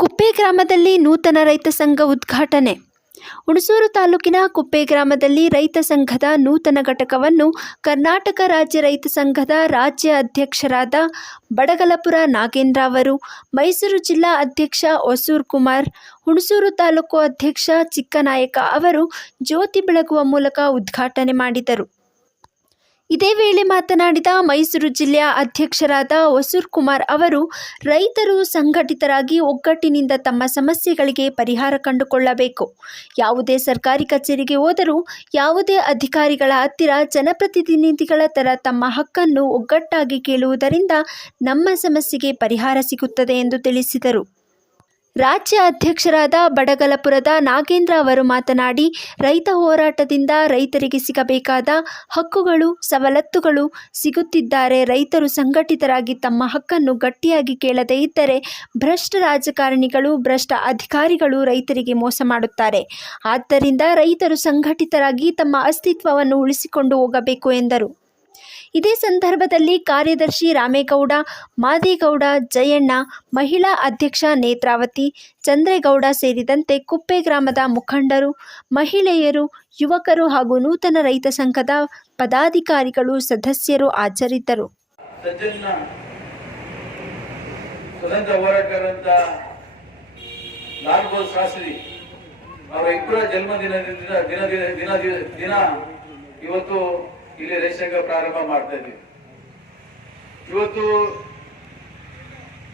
ಕುಪ್ಪೆ ಗ್ರಾಮದಲ್ಲಿ ನೂತನ ರೈತ ಸಂಘ ಉದ್ಘಾಟನೆ. ಹುಣಸೂರು ತಾಲೂಕಿನ ಕುಪ್ಪೆ ಗ್ರಾಮದಲ್ಲಿ ರೈತ ಸಂಘದ ನೂತನ ಘಟಕವನ್ನು ಕರ್ನಾಟಕ ರಾಜ್ಯ ರೈತ ಸಂಘದ ರಾಜ್ಯ ಅಧ್ಯಕ್ಷರಾದ ಬಡಗಲಪುರ ನಾಗೇಂದ್ರ ಅವರು, ಮೈಸೂರು ಜಿಲ್ಲಾ ಅಧ್ಯಕ್ಷ ಹೊಸೂರು ಕುಮಾರ್, ಹುಣಸೂರು ತಾಲೂಕು ಅಧ್ಯಕ್ಷ ಚಿಕ್ಕನಾಯಕ ಅವರು ಜ್ಯೋತಿ ಬೆಳಗುವ ಮೂಲಕ ಉದ್ಘಾಟನೆ ಮಾಡಿದರು. ಇದೇ ವೇಳೆ ಮಾತನಾಡಿದ ಮೈಸೂರು ಜಿಲ್ಲೆಯ ಅಧ್ಯಕ್ಷರಾದ ಹೊಸೂರು ಕುಮಾರ್ ಅವರು, ರೈತರು ಸಂಘಟಿತರಾಗಿ ಒಗ್ಗಟ್ಟಿನಿಂದ ತಮ್ಮ ಸಮಸ್ಯೆಗಳಿಗೆ ಪರಿಹಾರ ಕಂಡುಕೊಳ್ಳಬೇಕು. ಯಾವುದೇ ಸರ್ಕಾರಿ ಕಚೇರಿಗೆ ಹೋದರೂ ಯಾವುದೇ ಅಧಿಕಾರಿಗಳ ಹತ್ತಿರ ಜನಪ್ರತಿನಿಧಿಗಳ ಥರ ತಮ್ಮ ಹಕ್ಕನ್ನು ಒಗ್ಗಟ್ಟಾಗಿ ಕೇಳುವುದರಿಂದ ನಮ್ಮ ಸಮಸ್ಯೆಗೆ ಪರಿಹಾರ ಸಿಗುತ್ತದೆ ಎಂದು ತಿಳಿಸಿದರು. ರಾಜ್ಯ ಅಧ್ಯಕ್ಷರಾದ ಬಡಗಲಪುರದ ನಾಗೇಂದ್ರ ಅವರು ಮಾತನಾಡಿ, ರೈತ ಹೋರಾಟದಿಂದ ರೈತರಿಗೆ ಸಿಗಬೇಕಾದ ಹಕ್ಕುಗಳು, ಸವಲತ್ತುಗಳು ಸಿಗುತ್ತಿದ್ದರೆ ರೈತರು ಸಂಘಟಿತರಾಗಿ ತಮ್ಮ ಹಕ್ಕನ್ನು ಗಟ್ಟಿಯಾಗಿ ಕೇಳದೇ ಇದ್ದರೆ ಭ್ರಷ್ಟ ರಾಜಕಾರಣಿಗಳು, ಭ್ರಷ್ಟ ಅಧಿಕಾರಿಗಳು ರೈತರಿಗೆ ಮೋಸ ಮಾಡುತ್ತಾರೆ. ಆದ್ದರಿಂದ ರೈತರು ಸಂಘಟಿತರಾಗಿ ತಮ್ಮ ಅಸ್ತಿತ್ವವನ್ನು ಉಳಿಸಿಕೊಂಡು ಹೋಗಬೇಕು ಎಂದರು. ಇದೇ ಸಂದರ್ಭದಲ್ಲಿ ಕಾರ್ಯದರ್ಶಿ ರಾಮೇಗೌಡ, ಮಾದೇಗೌಡ, ಜಯಣ್ಣ, ಮಹಿಳಾ ಅಧ್ಯಕ್ಷ ನೇತ್ರಾವತಿ, ಚಂದ್ರೇಗೌಡ ಸೇರಿದಂತೆ ಕುಪ್ಪೆ ಗ್ರಾಮದ ಮುಖಂಡರು, ಮಹಿಳೆಯರು, ಯುವಕರು ಹಾಗೂ ನೂತನ ರೈತ ಸಂಘದ ಪದಾಧಿಕಾರಿಗಳು, ಸದಸ್ಯರು ಹಾಜರಿದ್ದರು. ಸ್ವತಂತ್ರ ಹೋರಾಟಗಾರರಂತ ಲಾಲ್ ಬಹದ್ದೂರ್ ಶಾಸ್ತ್ರಿ ಅವರ ಇಬ್ಬರ ಜನ್ಮದಿನ ಇವತ್ತು ಇಲ್ಲಿ ರೈತ ಸಂಘ ಪ್ರಾರಂಭ ಮಾಡ್ತಾ ಇದ್ದೀವಿ. ಇವತ್ತು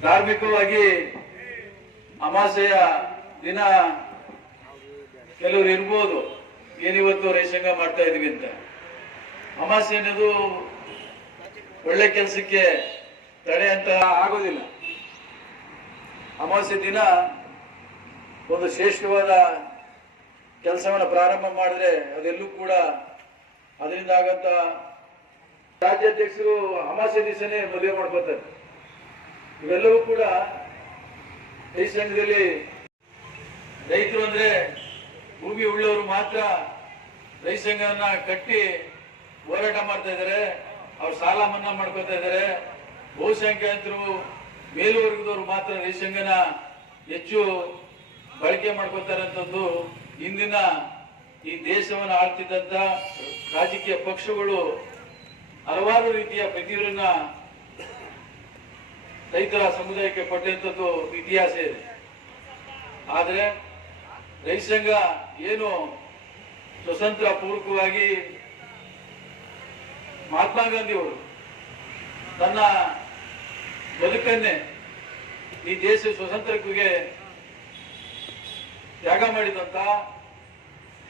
ಧಾರ್ಮಿಕವಾಗಿ ಅಮಾಸೆಯ ದಿನ ಕೆಲವರು ಇರ್ಬೋದು, ಏನಿವತ್ತು ರೈತ ಸಂಘ ಮಾಡ್ತಾ ಇದೀವಿ ಅಂತ. ಅಮಾಸೆ ಅನ್ನೋದು ಒಳ್ಳೆ ಕೆಲಸಕ್ಕೆ ತಡೆ ಅಂತ ಆಗೋದಿಲ್ಲ. ಅಮಾವಾಸ್ಯೆ ದಿನ ಒಂದು ಶ್ರೇಷ್ಠವಾದ ಕೆಲಸವನ್ನು ಪ್ರಾರಂಭ ಮಾಡಿದ್ರೆ ಅದೆಲ್ಲೂ ಕೂಡ ಅದರಿಂದ ಆಗಂತ ರಾಜ್ಯಾಧ್ಯಕ್ಷರು ಅಮಾವಾಸ್ಯೆ ದಿವಸನೇ ಮದುವೆ ಮಾಡ್ಕೋತಾರೆ. ಇವೆಲ್ಲವೂ ಕೂಡ ರೈತ ಸಂಘದಲ್ಲಿ ರೈತರು ಅಂದ್ರೆ ಭೂಮಿ ಉಳ್ಳವರು ಮಾತ್ರ ರೈತ ಸಂಘವನ್ನ ಕಟ್ಟಿ ಹೋರಾಟ ಮಾಡ್ತಾ ಇದ್ದಾರೆ. ಅವ್ರು ಸಾಲ ಮನ್ನಾ ಮಾಡ್ಕೋತಾ ಇದ್ದಾರೆ. ಬಹುಸಂಖ್ಯಾತರು ಮೇಲ್ವರ್ಗದವರು ಮಾತ್ರ ರೈತ ಸಂಘನ ಹೆಚ್ಚು ಬಳಕೆ ಮಾಡ್ಕೋತಾರಂತಂದು ಇಂದಿನ ಈ ದೇಶವನ್ನು ಆಳ್ತಿದ್ದಂತ ರಾಜಕೀಯ ಪಕ್ಷಗಳು ಹಲವಾರು ರೀತಿಯ ಪ್ರತಿಗಳನ್ನ ರೈತರ ಸಮುದಾಯಕ್ಕೆ ಕೊಟ್ಟಂತದ್ದು ಇತಿಹಾಸ ಇದೆ. ಆದರೆ ರೈತ ಸಂಘ ಏನು ಸ್ವತಂತ್ರ ಪೂರ್ವಕವಾಗಿ ಮಹಾತ್ಮ ಗಾಂಧಿ ಅವರು ತನ್ನ ಬದುಕನ್ನೇ ಈ ದೇಶ ಸ್ವತಂತ್ರಕ್ಕೆ ತ್ಯಾಗ ಮಾಡಿದಂತ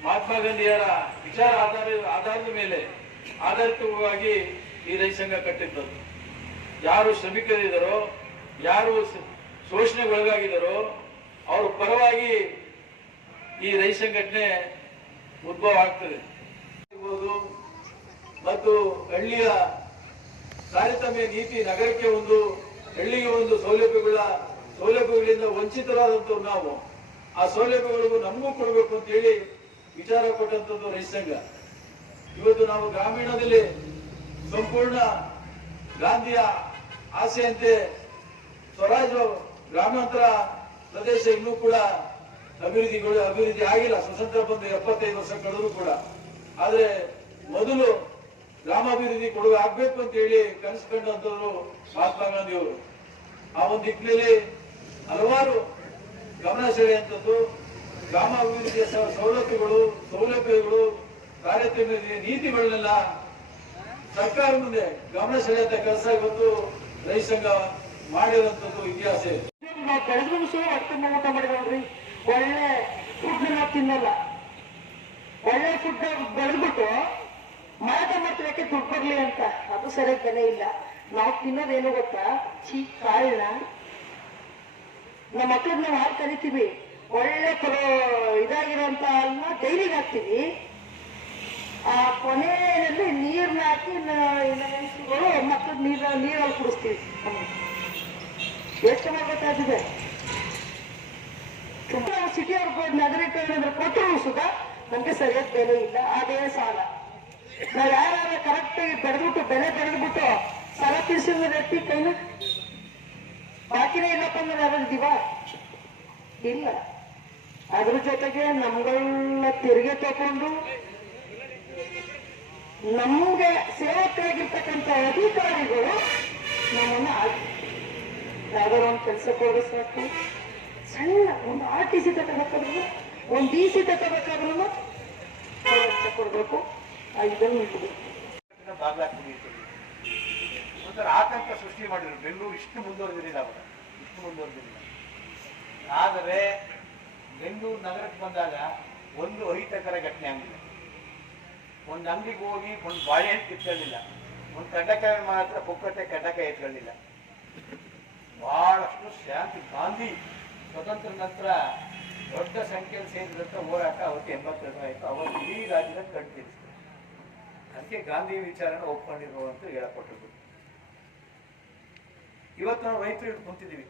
ಮಹಾತ್ಮ ಗಾಂಧಿಯರ ವಿಚಾರ ಆಧಾರದ ಮೇಲೆ ಆಧಾರಿತವಾಗಿ ಈ ರೈತ ಸಂಘ ಕಟ್ಟಿದ್ದದ್ದು. ಯಾರು ಶ್ರಮಿಕರಿದ್ದಾರೋ, ಯಾರು ಶೋಷಣೆಗೊಳಗಾಗಿದ್ದಾರೋ ಅವ್ರ ಪರವಾಗಿ ಈ ರೈತ ಸಂಘಟನೆ ಉದ್ಭವ ಆಗ್ತದೆ. ಮತ್ತು ಹಳ್ಳಿಯ ತಾರತಮ್ಯ ನೀತಿ ನಗರಕ್ಕೆ ಒಂದು, ಹಳ್ಳಿಗೆ ಒಂದು ಸೌಲಭ್ಯಗಳಿಂದ ವಂಚಿತರಾದಂಥವ್ರು ನಾವು. ಆ ಸೌಲಭ್ಯಗಳಿಗೂ ನಮಗೂ ಕೊಡಬೇಕು ಅಂತ ಹೇಳಿ ವಿಚಾರ ಕೊಟ್ಟಂತದ್ದು ರೈತ ಸಂಘ. ಇವತ್ತು ನಾವು ಗ್ರಾಮೀಣದಲ್ಲಿ ಸಂಪೂರ್ಣ ಗಾಂಧಿಯ ಆಸೆಯಂತೆ ಸ್ವರಾಜ್ಯ ಗ್ರಾಮಾಂತರ ಪ್ರದೇಶ ಇನ್ನೂ ಕೂಡ ಅಭಿವೃದ್ಧಿ ಆಗಿಲ್ಲ. ಸ್ವತಂತ್ರ ಬಂದು 75 ವರ್ಷ ಕಳೆದ್ರು ಕೂಡ. ಆದ್ರೆ ಮೊದಲು ಗ್ರಾಮಾಭಿವೃದ್ಧಿ ಕೊಡುಗೆ ಆಗ್ಬೇಕು ಅಂತ ಹೇಳಿ ಕನಸು ಕಂಡಂತವ್ರು ಮಹಾತ್ಮ ಗಾಂಧಿಯವರು. ಆ ಒಂದು ದಿಕ್ಕಿನಲ್ಲಿ ಹಲವಾರು ಗಮನ ಸೆಳೆಯುವಂಥದ್ದು ಗ್ರಾಮಾಭಿವೃದ್ಧಿಯ ಸೌಲಭ್ಯಗಳು, ತಾರತಮ್ಯ ನೀತಿಗಳನ್ನೆಲ್ಲ ಸರ್ಕಾರ ಮುಂದೆ ಗಮನ ಸೆಳೆಯುವಂತ ಕೆಲಸ ಇವತ್ತು ರೈತ ಸಂಘ ಮಾಡಿರುವಂತದ್ದು ಇತಿಹಾಸ ಇದೆ. ನಾವು ಬೆಳೆದ ವಿಷಯ ಅಷ್ಟೊಂದು ಊಟ ಮಾಡಿದ್ರಿ. ಒಳ್ಳೆ ಫುಡ್ ನಾವು ತಿನ್ನಲ್ಲ. ಒಳ್ಳೆ ಫುಡ್ ಬೆಳೆದ್ಬಿಟ್ಟು ಮಾರಾಟ ಮಾಡ್ತಿರಕ್ಕೆ ದುಡ್ಡು ಬರ್ಲಿ ಅಂತ ಅದು ಸರಿಯಾಗಿ ಬೆಲೆ ಇಲ್ಲ. ನಾವು ತಿನ್ನೋದೇನು ಗೊತ್ತಾ, ಕಾರಣ ನಮ್ಮ ಮಕ್ಳಿಗೆ ನಾವು ಹಾಲು ಕರಿತೀವಿ, ಒಳ್ಳೆ ಇದಾಗಿರೋಂತ ಹಾಲನ್ನ ಡೈರಿಗೆ ಹಾಕ್ತೀವಿ. ಆ ಕೊನೆಯಲ್ಲಿ ನೀರ್ನ ಹಾಕಿ ಮೆಣಸುಗಳು ಮಕ್ಕಳು ನೀರಲ್ಲಿ ಕುಡಿಸ್ತೀವಿ. ಎಷ್ಟು ಮಾಡ್ಬೇಕಾಗಿದೆ. ಸಿಟಿ ಅವ್ರ ನಗರೀಕರಣ ಕೊಟ್ಟರು ಸುಧಾ ನಮ್ಗೆ ಸರಿಯಾದ ಬೆಲೆ ಇಲ್ಲ. ಅದೇ ಸಾಲ ನಾವು ಯಾರು ಕರೆಕ್ಟಾಗಿ ಬೆಳೆದ್ಬಿಟ್ಟು ಬೆಲೆ ಬೆಳೆದ್ಬಿಟ್ಟು ಸಾಲ ತೀರ್ಸಿದ್ರೆ ಕೈನ ಬಾಕಿನೇ ಇಲ್ಲಪ್ಪ ಅಂದ್ರೆ ಯಾರಿದ್ದೀವ ಇಲ್ಲ. ಅದ್ರ ಜೊತೆಗೆ ನಮ್ಗಳನ್ನ ತೆರಿಗೆ ತಗೊಂಡು ನಮ್ಗೆ ಸೇವಕರಾಗಿರ್ತಕ್ಕಂಥ ಅಧಿಕಾರಿಗಳು ನಮ್ಮನ್ನ ಯಾವ್ದಾದ್ರು ಒಂದು ಕೆಲ್ಸಕ್ಕೆ ಹೋಗಿ ಸಾಕು, ಸಣ್ಣ ಒಂದು RTC ತಗೋಬೇಕಾದ್ರು, ಒಂದು DC ತಗೋಬೇಕಾದ್ರೂ ಕೊಡ್ಬೇಕು. ಇದನ್ನು ಒಂಥರ ಆತಂಕ ಸೃಷ್ಟಿ ಮಾಡಿದ್ರು. ಬೆಂಗಳೂರು ಇಷ್ಟು ಮುಂದುವರೆದಿರಲಿಲ್ಲ, ಅವಾಗ ಇಷ್ಟು ಮುಂದುವರೆದಿರಲಿಲ್ಲ. ಆದರೆ ಬೆಂಗಳೂರು ನಗರಕ್ಕೆ ಬಂದಾಗ ಒಂದು ಅಹಿತಕರ ಘಟನೆ ಆಗಿಲ್ಲ. ಒಂದು ಅಂಗಡಿಗೆ ಹೋಗಿ ಒಂದು ಬಾಳೆಹಣ್ಣು ಕಿತ್ಕೊಳ್ಳಿಲ್ಲ, ಒಂದು ಕಡ್ಡಕಾಯಿ ಮಾತ್ರ ಪುಕ್ಕಟ್ಟೆ ಕಡ್ಡಕಾಯಿ ಎತ್ಕೊಳ್ಳಿಲ್ಲ. ಬಹಳಷ್ಟು ಶಾಂತಿ. ಗಾಂಧಿ ಸ್ವತಂತ್ರ ನಂತರ ದೊಡ್ಡ ಸಂಖ್ಯೆಯಲ್ಲಿ ಸೇರಿದಂಥ ಹೋರಾಟ ಅವತ್ತು 82 ಆಯಿತು. ಅವತ್ತು ಇಡೀ ರಾಜ್ಯದ ಕಣ್ಣು ತಿಳಿಸಿತು. ಅದಕ್ಕೆ ಗಾಂಧಿ ವಿಚಾರನ ಒಪ್ಕೊಂಡಿರುವ ಅಂತ ಹೇಳಪಟ್ಟದ್ದು. ಇವತ್ತು ನಾವು ರೈತರು ಕುಂತಿದ್ದೀವಿ.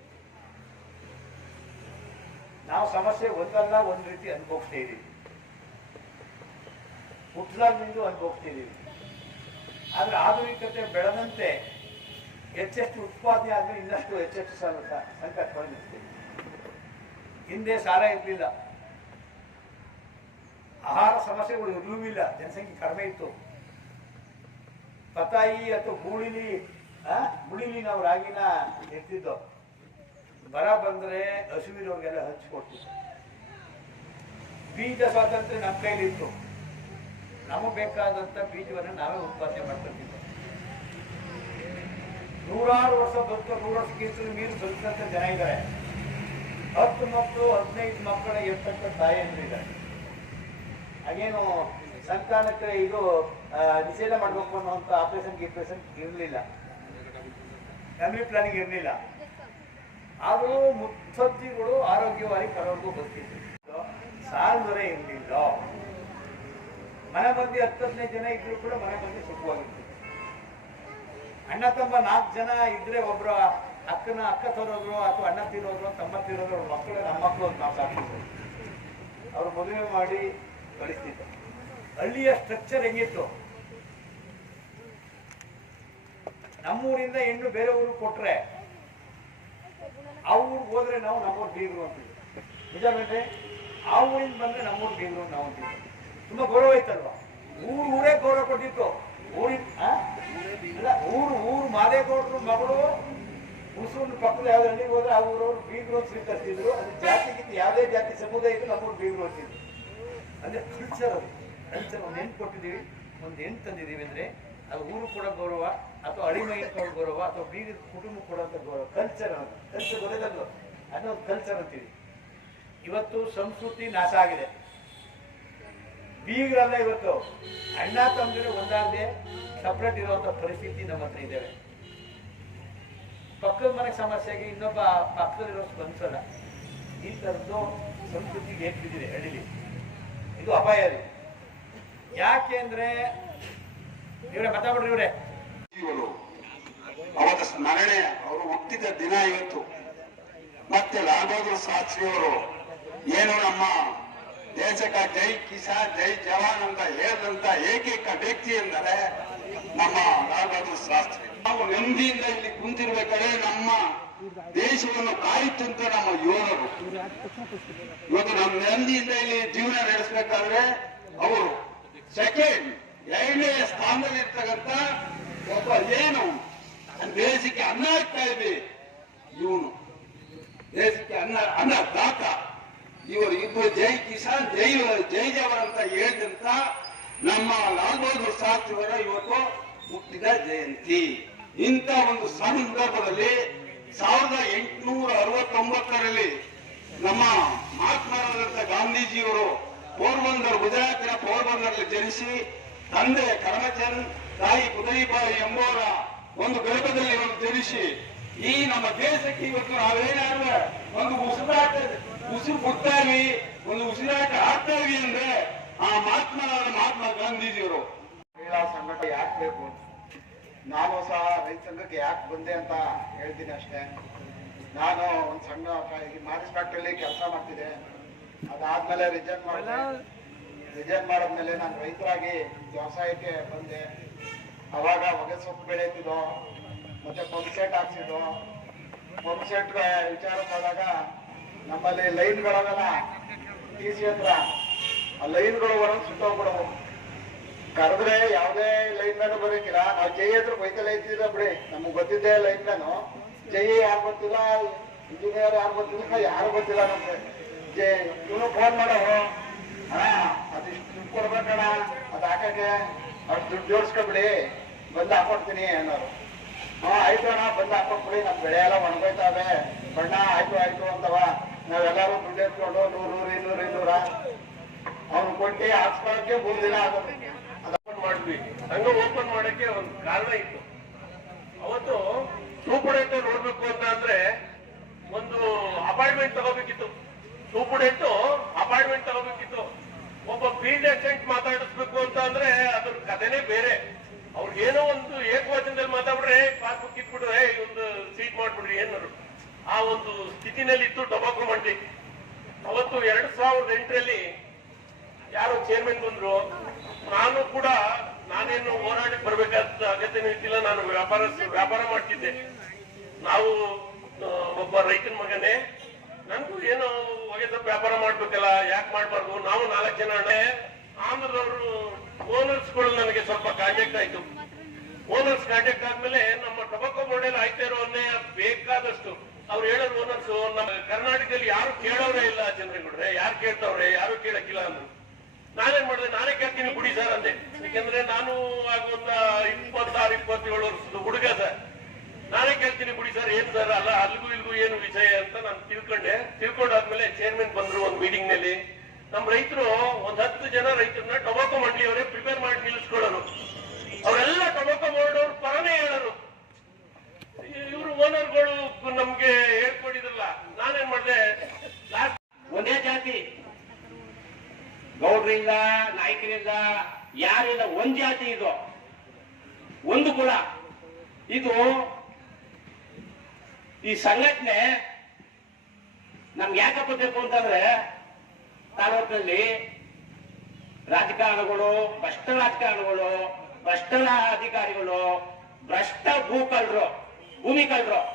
ನಾವು ಸಮಸ್ಯೆ ಒಂದಲ್ಲ ಒಂದು ರೀತಿ ಅನುಭವಿಸ್ತಾ ಇದ್ದೀವಿ, ಹುಟ್ಟಲಾಗಿಂದು ಅನುಭವಿಸ್ತಾ ಇದ್ದೀವಿ. ಆದ್ರೆ ಆಧುನಿಕತೆ ಬೆಳೆದಂತೆ ಹೆಚ್ಚೆಷ್ಟು ಉತ್ಪಾದನೆ ಆದ್ರೆ ಇನ್ನಷ್ಟು ಹೆಚ್ಚೆಚ್ಚು ಸಂಕಟಗಳು ನಿಲ್ತೀವಿ. ಹಿಂದೆ ಸಾಲ ಇರಲಿಲ್ಲ, ಆಹಾರ ಸಮಸ್ಯೆಗಳು ಇರಲೂ ಇಲ್ಲ, ಜನಸಂಖ್ಯೆ ಕಡಿಮೆ ಇತ್ತು. ಪತಾಯಿ ಅಥವಾ ಗುಳಿಲಿ ನಾವು ರಾಗಿನ ಎತ್ತಿದ್ದೋ. ಬರ ಬಂದ್ರೆ ಹಸುವಿನವ್ರಿಗೆಲ್ಲ ಹಂಚ್ಕೊಡ್ತಿದ್ವು. ಬೀಜ ಸ್ವಾತಂತ್ರ್ಯ ನಮ್ಮ ಕೈಲಿತ್ತು. ನಮಗೆ ಬೇಕಾದಂತ ಬೀಜವನ್ನು ನಾವೇ ಉತ್ಪಾದನೆ ಮಾಡ್ಕೊಳ್ತಿದ್ವಿ. ನೂರಾರು ವರ್ಷ ಬದುಕೋ, 100 ವರ್ಷಕ್ಕಿಂತ ಮೀರಿ ಬದುಕಂತ ಜನ ಇದ್ದಾರೆ. 10 ಮಕ್ಕಳು 15 ಮಕ್ಕಳ ಎತ್ತಂತ ತಾಯಿಯಂದಿದ್ದಾರೆ. ಹಾಗೇನು ಸಂತಾನಕ್ಕೆ ಇದು ನಿಷೇಧ ಮಾಡಬೇಕು ಅನ್ನುವಂಥ ಆಪರೇಷನ್ ಇರಲಿಲ್ಲ, ಫ್ಯಾಮಿಲಿ ಪ್ಲಾನಿಂಗ್ ಇರಲಿಲ್ಲ. ಆದರೂ ಮುತ್ಸದ್ದಿಗಳು ಆರೋಗ್ಯವಾಗಿ ಕರೋರ್ಗೂ ಬದುಕಿದ್ರು. ಸಾಲ ದೊರೆ ಇರಲಿಲ್ಲ. ಮನೆ ಮಂದಿ 10-15 ಜನ ಇದ್ರು ಕೂಡ ಮನೆ ಮಂದಿ ಸುಖವಾಗಿತ್ತು. ಅಣ್ಣ ತಮ್ಮ 4 ಜನ ಇದ್ರೆ ಒಬ್ಬರ ಅಕ್ಕ ತರೋದ್ರು ಅಥವಾ ಅಣ್ಣ ತೀರೋದ್ರು, ತಮ್ಮ ತೀರೋದ್ರು, ಅವ್ರ ಮಕ್ಕಳು ನಮ್ಮ ಮಕ್ಕಳು ಅಂತ ನಾವು ಸಾಕಿದ್ರು. ಅವ್ರು ಮದುವೆ ಮಾಡಿ ಕಳಿಸ್ತಿದ್ರು. ಹಳ್ಳಿಯ ಸ್ಟ್ರಕ್ಚರ್ ಹೆಂಗಿತ್ತು? ನಮ್ಮೂರಿಂದ ಹೆಣ್ಣು ಬೇರೆ ಊರಿಗೆ ಕೊಟ್ರೆ ಆ ಊರಿಗೆ ಹೋದ್ರೆ ನಾವು ನಮ್ಮೂರು ಬೀಗರು ಅಂತೀವಿ. ನಿಜ ಬೇಡ್ರೆ? ಆ ಊರಿಂದ ಬಂದ್ರೆ ನಮ್ಮೂರು ಬೀಗರು ನಾವು ಅಂತೀವಿ. ತುಂಬಾ ಗೌರವ ಐತಲ್ವಾ? ಊರೇ ಗೌರವ ಕೊಟ್ಟಿತ್ತು. ಊರು ಮಾದೇಗೌಡರು ಮಗಳು ಹುಣಸೂರು ಪಕ್ಕದ ಯಾವ್ದು ಹಳ್ಳಿಗೆ ಹೋದ್ರೆ ಆ ಊರವ್ರು ಬೀಗರು ಅಂತ ಸ್ವೀಕರಿಸ್ತಿದ್ರು. ಅದು ಜಾತಿಗಿಂತ ಯಾವುದೇ ಜಾತಿ ಸಮುದಾಯ ಇತ್ತು ನಮ್ಮೂರು ಬೀಗರು ಅಂತಿದ್ರು. ಅಂದ್ರೆ ಕಲ್ಚರ್, ಒಂದು ಹೆಣ್ಣು ಕೊಟ್ಟಿದ್ದೀವಿ, ಒಂದು ಹೆಣ್ಣು ತಂದಿದ್ದೀವಿ ಅಂದ್ರೆ ಅದು ಊರು ಕೂಡ ಗೌರವ, ಅಥವಾ ಅಳಿಮೈ ಗೌರವ, ಅಥವಾ ಬೀಗ ಕುಟುಂಬ ಕೊಡುವಂತ ಗೌರವ. ಕಲ್ಚರ್ ಗೊತ್ತಿಲ್ಲ, ಅದೊಂದು ಕಲ್ಚರ್ ಅಂತೀವಿ. ಇವತ್ತು ಸಂಸ್ಕೃತಿ ನಾಶ ಆಗಿದೆ. ಬೀಗರಲ್ಲ, ಇವತ್ತು ಅಣ್ಣ ತಮ್ಮಂದಿರು ಒಂದಾಗದೆ ಸಪ್ರೇಟ್ ಇರುವಂತ ಪರಿಸ್ಥಿತಿ ನಮ್ಮ ಹತ್ರ ಇದ್ದೇವೆ. ಪಕ್ಕದ ಮನೆಗೆ ಸಮಸ್ಯೆಗೆ ಇನ್ನೊಬ್ಬ ಪಕ್ಕದಲ್ಲಿರೋ ಸ್ಪಂದಿಸಲ್ಲ. ಈ ತರದ್ದು ಸಂಸ್ಕೃತಿಗೆ ಏರ್ಬಿದ್ದಿದೆ ಹಳ್ಳಿಲಿ. ಇದು ಅಪಾಯ. ಯಾಕೆ ಅಂದ್ರೆ ಇವರೇ ಮಾತಾಡ್ಬಿಡ್ರಿ. ಇವರೇ ಅವರ ಸ್ಮರಣೆ, ಅವರು ಹುಟ್ಟಿದ ದಿನ ಇವತ್ತು. ಮತ್ತೆ ಲಾಲ್ ಬಹದ್ದೂರ್ ಶಾಸ್ತ್ರಿ ಅವರು ಏನು ನಮ್ಮ ದೇಶಕ್ಕೆ ಜೈ ಕಿಸಾನ್ ಜೈ ಜವಾನ್ ಅಂತ ಹೇಳಿದಂತ ಏಕೈಕ ವ್ಯಕ್ತಿ ಎಂದರೆ ನಮ್ಮ ಲಾಲ್ ಬಹದ್ದೂರ್ ಶಾಸ್ತ್ರಿ. ನಾವು ನೆಮ್ಮದಿಯಿಂದ ಇಲ್ಲಿ ಕುಂತಿರ್ಬೇಕಾದ್ರೆ ನಮ್ಮ ದೇಶವನ್ನು ಕಾಯುತ್ತಂತ ನಮ್ಮ ಯೋಧರು ಇವತ್ತು ನಮ್ಮ ನೆಮ್ಮದಿಯಿಂದ ಇಲ್ಲಿ ಜೀವನ ನಡೆಸಬೇಕಾದ್ರೆ ಅವರು ಸೆಕೆಂಡ್ 2ನೇ ಸ್ಥಾನದಲ್ಲಿ ಇರ್ತಕ್ಕಂಥ ಒಬ್ಬ ಏನು ದೇಶಕ್ಕೆ ಅನ್ನ ಹಾಕ್ತಾ ಇದ್ವಿ, ಇವನು ದೇಶಕ್ಕೆ ಅನ್ನದಾತ. ಇವರು ಇಬ್ಬರು ಜೈ ಕಿಸಾನ್ ಜೈ ಜವಾನ್ ಅಂತ ಹೇಳಿದಂತ ನಮ್ಮ ಲಾಲ್ ಬಹದ್ದೂರ್ ಶಾಸ್ತ್ರಿಯವರ ಇವತ್ತು ಹುಟ್ಟಿದ ಜಯಂತಿ. ಇಂಥ ಒಂದು ಸಂದರ್ಭದಲ್ಲಿ 1869ರಲ್ಲಿ ನಮ್ಮ ಮಹಾತ್ಮರಾದಂತ ಗಾಂಧೀಜಿಯವರು ಗುಜರಾತಿನ ಪೋರ್ಬಂದರಲ್ಲಿ ಜನಿಸಿ ತಂದೆ ಕರಮಚಂದ್, ತಾಯಿ ಕುದರಿಬಾಯಿ ಎಂಬುವರ ಒಂದು ಗರ್ಭದಲ್ಲಿ ಒಂದು ಜನಿಸಿ ಈ ನಮ್ಮ ದೇಶಕ್ಕೆ ಇವತ್ತು ನಾವೇನಾದ್ರೂ ಒಂದು ಉಸಿರು ಕೊಡ್ತಾವಿ, ಒಂದು ಉಸಿರಾಟ ಆಗ್ತಾವಿ ಅಂದ್ರೆ ಆ ಮಹಾತ್ಮ ಗಾಂಧೀಜಿಯವರು. ಮಹಿಳಾ ಸಂಘಟ ಯಾಕೆ ಬೇಕು? ನಾನು ಸಹ ರೈತ ಸಂಘಕ್ಕೆ ಯಾಕೆ ಬಂದೆ ಅಂತ ಹೇಳ್ತೀನಿ ಅಷ್ಟೇ. ನಾನು ಒಂದು ಸಣ್ಣ ಮಾರಿಸ್ ಫ್ಯಾಕ್ಟ್ರಿಯಲ್ಲಿ ಕೆಲಸ ಮಾಡ್ತಿದ್ದೆ. ಅದಾದ್ಮೇಲೆ ರಿಸೈನ್ ಮಾಡಿದ್ಮೇಲೆ ನಾನು ರೈತರಾಗಿ ವ್ಯವಸಾಯಕ್ಕೆ ಬಂದೆ. ಅವಾಗ ಹೊಗೆ ಸೊಪ್ಪು ಬೆಳೀತಿದ್ದೋ, ಮತ್ತೆ ಪಂಪ್ ಸೆಟ್ ಹಾಕ್ಸಿದ್ದೋ. ಪಂಪ್ ಸೆಟ್ ವಿಚಾರಕ್ಕೆ ಹೋದಾಗ ನಮ್ಮಲ್ಲಿ ಲೈನ್ಗಳವೆಲ್ಲ ಟಿ ಸಿ ಹತ್ರ ಆ ಲೈನ್ಗಳು ಒಂದೊಂದು ಸುಟ್ಟೋಗ್ಬಿಡವು. ಕರೆದ್ರೆ ಯಾವುದೇ ಲೈನ್ ಮ್ಯಾನ್ ಬರೋಕಿಲ್ಲ. ನಾವು ಜೈ ಹತ್ರ ಬೈತಲ್ಲ ಇದ್ದಿಲ್ಲ ಬಿಡಿ, ನಮ್ಗೆ ಗೊತ್ತಿದ್ದೆ ಲೈನ್ ಮ್ಯಾನು. ಜೈ ಯಾರು ಗೊತ್ತಿಲ್ಲ, ಇಂಜಿನಿಯರ್ ಯಾರು ಗೊತ್ತಿಲ್ಲ, ಯಾರು ಗೊತ್ತಿಲ್ಲ ನಮ್ಗೆ. ಇವನು ಫೋನ್ ಮಾಡವು, ಅಣ್ಣ ಅದಿಷ್ಟು ದುಡ್ಡು ಕೊಡ್ಬೇಕಣ್ಣ, ಅದು ಹಾಕಕ್ಕೆ ಅಷ್ಟು ದುಡ್ಡು ಜೋಡಿಸ್ಕೊಬಿಡಿ, ಬಂದು ಹಾಕೊಡ್ತೀನಿ ಅನ್ನೋರು. ಆಯ್ತು ಅಣ್ಣ, ಬಂದು ಹಾಕೊಟ್ಬಿಡಿ, ನಮ್ ಬೆಳೆ ಎಲ್ಲ ಒಣಗೋಯ್ತಾವೆ, ಬಣ್ಣ ಆಯ್ತು ಆಯ್ತು ಅಂತವ. ನಾವೆಲ್ಲರೂ ದುಡ್ಡು ಎತ್ಕೊಂಡು 100, 200 ಅವ್ನು ಕೊಟ್ಟು ಹಾಕ್ಸ್ಕೊಳಕ್ಕೆ 3 ದಿನ ಆಗೋದು. ಮಾಡಿದ್ವಿ. ಸಂಘ ಓಪನ್ ಮಾಡಕ್ಕೆ ಒಂದು ಕಾರಣ ಇತ್ತು. ಅವತ್ತು ಸ್ಟೂಪುಡೆಂಟ್ ನೋಡ್ಬೇಕು ಅಂತ ಅಂದ್ರೆ ಒಂದು ಅಪಾಯಿಂಟ್ಮೆಂಟ್ ತಗೋಬೇಕಿತ್ತು. ಸ್ಟೂಪುಡೆಂಟ್ ಅಪಾಯಿಂಟ್ಮೆಂಟ್ ತಗೋಬೇಕಿತ್ತು. ಒಬ್ಬ ಫೀಲ್ಡ್ ಅಸಿಸ್ಟೆಂಟ್ ಮಾತಾಡಿಸ್ಬೇಕು ಅಂತ ಅಂದ್ರೆ ಅದ್ರ ಕಥೆನೇ ಬೇರೆ. ಅವ್ರಿಗೇನೋ ಒಂದು ಏಕವಚನದಲ್ಲಿ ಮಾತಾಡ್ರೆ ಪಾಸ್ಬುಕ್ ಇಟ್ಬಿಟ್ರೆ ಒಂದು ಸೀಟ್ ಮಾಡ್ಬಿಡ್ರಿ ಏನಾದ್ರು ಆ ಒಂದು ಸ್ಥಿತಿನಲ್ಲಿ ಇತ್ತು ಟೊಬಾಕೋ ಮಂಡಿ. ಅವತ್ತು 2008ರಲ್ಲಿ ಯಾರೋ ಚೇರ್ಮನ್ ಬಂದ್ರು. ನಾನು ಕೂಡ ನಾನೇನು ಹೋರಾಟಕ್ಕೆ ಬರ್ಬೇಕಾದ ಅಗತ್ಯನೂ ಇದ್ದಿಲ್ಲ. ನಾನು ವ್ಯಾಪಾರ ಮಾಡ್ತಿದ್ದೆ. ನಾವು ಒಬ್ಬ ರೈತನ ಮಗನೇ, ನನ್ಗೂ ಏನೋ ಹೊಗೆ ಸ್ವಲ್ಪ ವ್ಯಾಪಾರ ಮಾಡ್ಬೇಕಲ್ಲ, ಯಾಕೆ ಮಾಡ್ಬಾರ್ದು. ನಾವು 4 ಜನ ಆಂಧ್ರದವರು ಓನರ್ಸ್ಗಳು ನನಗೆ ಸ್ವಲ್ಪ ಕಾಂಟ್ಯಾಕ್ಟ್ ಆಯ್ತು. ಓನರ್ಸ್ ಕಾಂಟ್ಯಾಕ್ಟ್ ಆದ್ಮೇಲೆ ನಮ್ಮ ಟೊಬಾಕೋ ಬೋರ್ಡ್ ಆಯ್ತಾ ಇರೋ ಬೇಕಾದಷ್ಟು ಅವ್ರು ಹೇಳೋರು ಓನರ್ಸ್ ನಮ್ಮ ಕರ್ನಾಟಕದಲ್ಲಿ ಯಾರು ಕೇಳೋರೇ ಇಲ್ಲ. ಚಂದ್ರಗೌಡ್ರೆ ಯಾರು ಕೇಳ್ತಾವ್ರೆ, ಯಾರು ಕೇಳಕ್ಕಿಲ್ಲ ಅಂದ್ರು. ನಾನೇನ್ ಮಾಡಿದೆ, ನಾನೇ ಕೇಳ್ತೀನಿ ಬಿಡಿ ಸರ್ ಅಂದೆ. ಯಾಕಂದ್ರೆ ನಾನು ಆಗ ಒಂದು 26-27 ವರ್ಷದ ಹುಡುಗ ಸರ್. ನಾನೇ ಕೇಳ್ತೀನಿ ಬಿಡಿ ಸರ್, ಏನ್ ಸರ್ ಅಲ್ಲ ಅಲ್ಲಿಗೂ ಇಲ್ಗೂ ಏನು ವಿಷಯ ಅಂತ ನಾನು ತಿಳ್ಕೊಂಡಾದ್ಮೇಲೆ ಚೇರ್ಮನ್ ಬಂದ್ರು ಒಂದು ಮೀಟಿಂಗ್ ನಲ್ಲಿ. ನಮ್ ರೈತರು ಒಂದ್ 10 ಜನ ರೈತರನ್ನ ಟೊಬಾಕೋ ಮಂಡಳಿಯವರೇ ಪ್ರಿಪೇರ್ ಮಾಡಿ ನಿಲ್ಲಿಸ್ಕೊಳ್ಳೋರು. ಅವರೆಲ್ಲ ಟೊಬಾಕೋ ಬೋರ್ಡ್ ಅವ್ರ ಪರನೇ ಹೇಳೋರು. ಇವರು ಓನರ್ಗಳು ನಮ್ಗೆ ಹೇಳ್ಕೊಡಿದ್ರಲ್ಲ. ನಾನೇನ್ ಮಾಡಿದೆ, ಒಂದೇ ಜಾತಿ, ಗೌಡ್ರಿಂದ ನಾಯಕರಿಂದ ಯಾರಿಲ್ಲ, ಒಂದ್ ಜಾತಿ, ಇದು ಒಂದು ಕುಲ. ಇದು ಈ ಸಂಘಟನೆ ನಮ್ಗೆ ಯಾಕಪ್ಪ ಬೇಕು ಅಂತಂದ್ರೆ ತಾಲೂಕಿನಲ್ಲಿ ರಾಜಕಾರಣಗಳು, ಭ್ರಷ್ಟ ರಾಜಕಾರಣಗಳು, ಭ್ರಷ್ಟ ಅಧಿಕಾರಿಗಳು, ಭ್ರಷ್ಟ ಭೂಮಿ ಕಳ್ಳರು